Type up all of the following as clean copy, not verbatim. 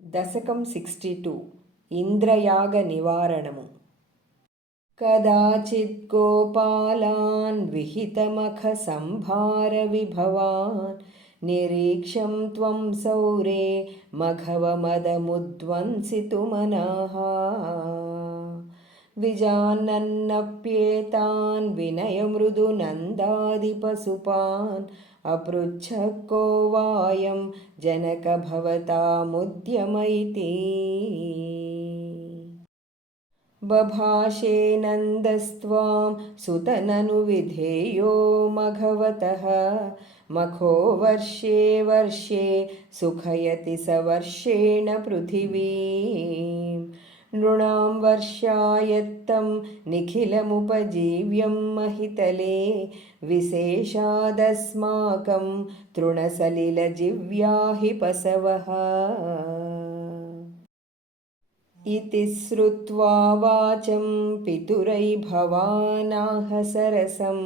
दशकं 62 इन्द्रयागनिवारणम्। कदाचित् गोपालान् विहितमखसंभारविभवान् निरीक्षं त्वं सौरे मघवमदमुद्वंसितुमनाः विजानन्नप्येतान् विनयमृदुनन्दादिपशुपान् अपृच्छः को वायं जनक भवतामुद्यम इति। बभाषे नन्दस्त्वां सुतननुविधेयो मघवतः मखो वर्षे वर्षे सुखयति स वर्षेण पृथिवीं नृणां वर्षायत्तं निखिलमुपजीव्यं महितले विशेषादस्माकं तृणसलिलजिह्वा हि पशवः। इति श्रुत्वा वाचं पितुरैभवानाह सरसं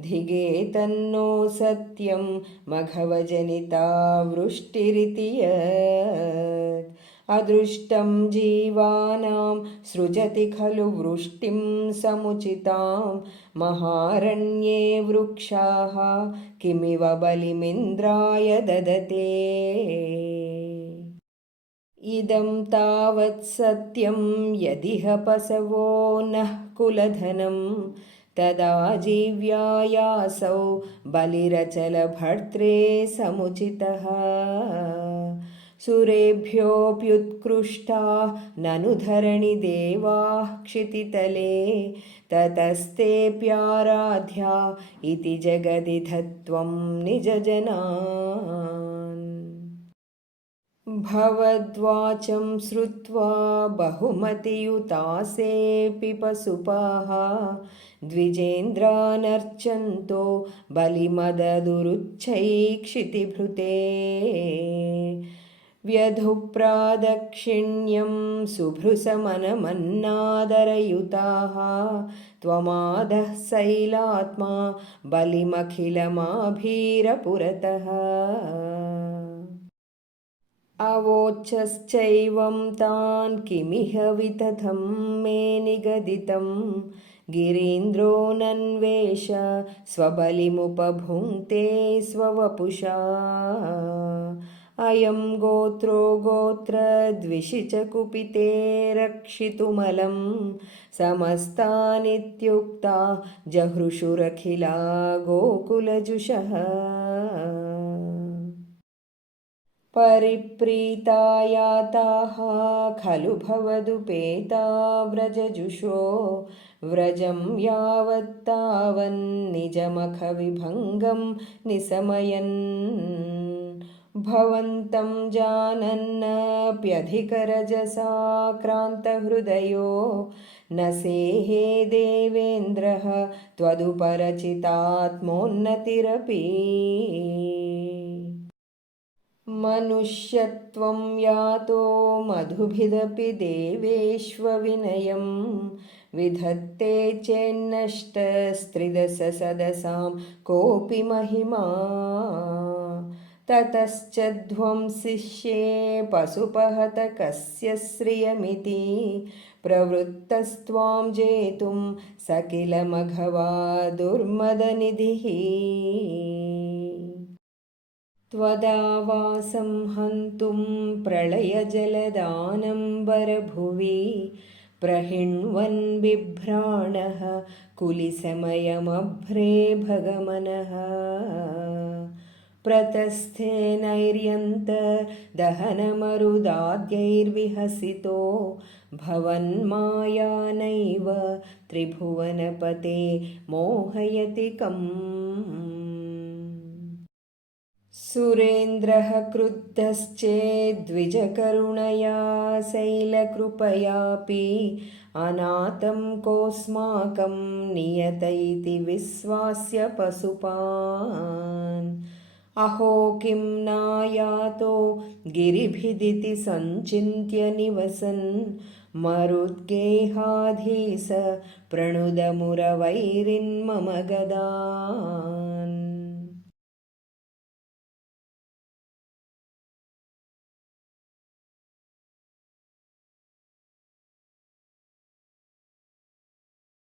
धिगे तन्नो सत्यं मघवजनिता वृष्टिरिति यत् अदृष्टं जीवानां सृजति खलु वृष्टिं समुचितां महारण्ये वृक्षाः किमिव बलिमिन्द्राय ददते। इदं तावत् सत्यं यदिह पशवो नः कुलधनं तदा जीव्यायासौ बलिरचलभर्त्रे समुचितः सुरेभ्योऽप्युत्कृष्टाः ननु धरणिदेवाः क्षितितले ततस्तेऽप्याराध्या इति जगदिधत्वं निजजनान्। भवद्वाचं श्रुत्वा बहुमतियुतासेऽपि पशुपाः द्विजेन्द्रानर्चन्तो बलिमददुरुच्चैक्षितिभृते व्यधुप्रादक्षिण्यं शुभ्रुसमनमन्नादरयुताः त्वमादः शैलात्मा बलिमखिलमाभीरपुरतः। अवोचश्चैवं तान् किमिह वितथं मे निगदितं गिरीन्द्रो नन्वेष स्वबलिमुपभुङ्क्ते स्ववपुषा अयं गोत्रो गोत्रद्विषिचकुपिते रक्षितुमलं समस्तानित्युक्ता जहृषुरखिला गोकुलजुषः। परिप्रीता याताः खलु भवदुपेता व्रजजुषो व्रजं यावत्तावन्निजमखविभङ्गं निशमयन् भवन्तं जानन्नप्यधिकरजसा क्रान्तहृदयो न सेहे देवेन्द्रः त्वदुपरचितात्मोन्नतिरपि। मनुष्यत्वं यातो मधुभिदपि देवेष्वविनयं विधत्ते चेन्नष्टस्त्रिदशसदसां कोऽपि महिमा ततश्च ध्वंसिष्ये पशुपहतकस्य श्रियमिति प्रवृत्तस्त्वां जेतुं स किल मघवा दुर्मदनिधिः। त्वदावासं हन्तुं प्रलयजलदानम्बरभुवि प्रहिण्वन् बिभ्राणः कुलिसमयमभ्रे भगमनः प्रतस्थे नैर्यन्तदहनमरुदाद्यैर्विहसितो भवन्मायानैव त्रिभुवनपते मोहयति कम्। सुरेन्द्रः क्रुद्धश्चेद्विजकरुणया शैलकृपयापि अनाथं कोऽस्माकं नियत इति विश्वास्य पशुपान् अहो किं नायातो गिरिभिदिति सञ्चिन्त्य निवसन् मरुद्गेहाधीश प्रणुदमुरवैरिन्मम गदा।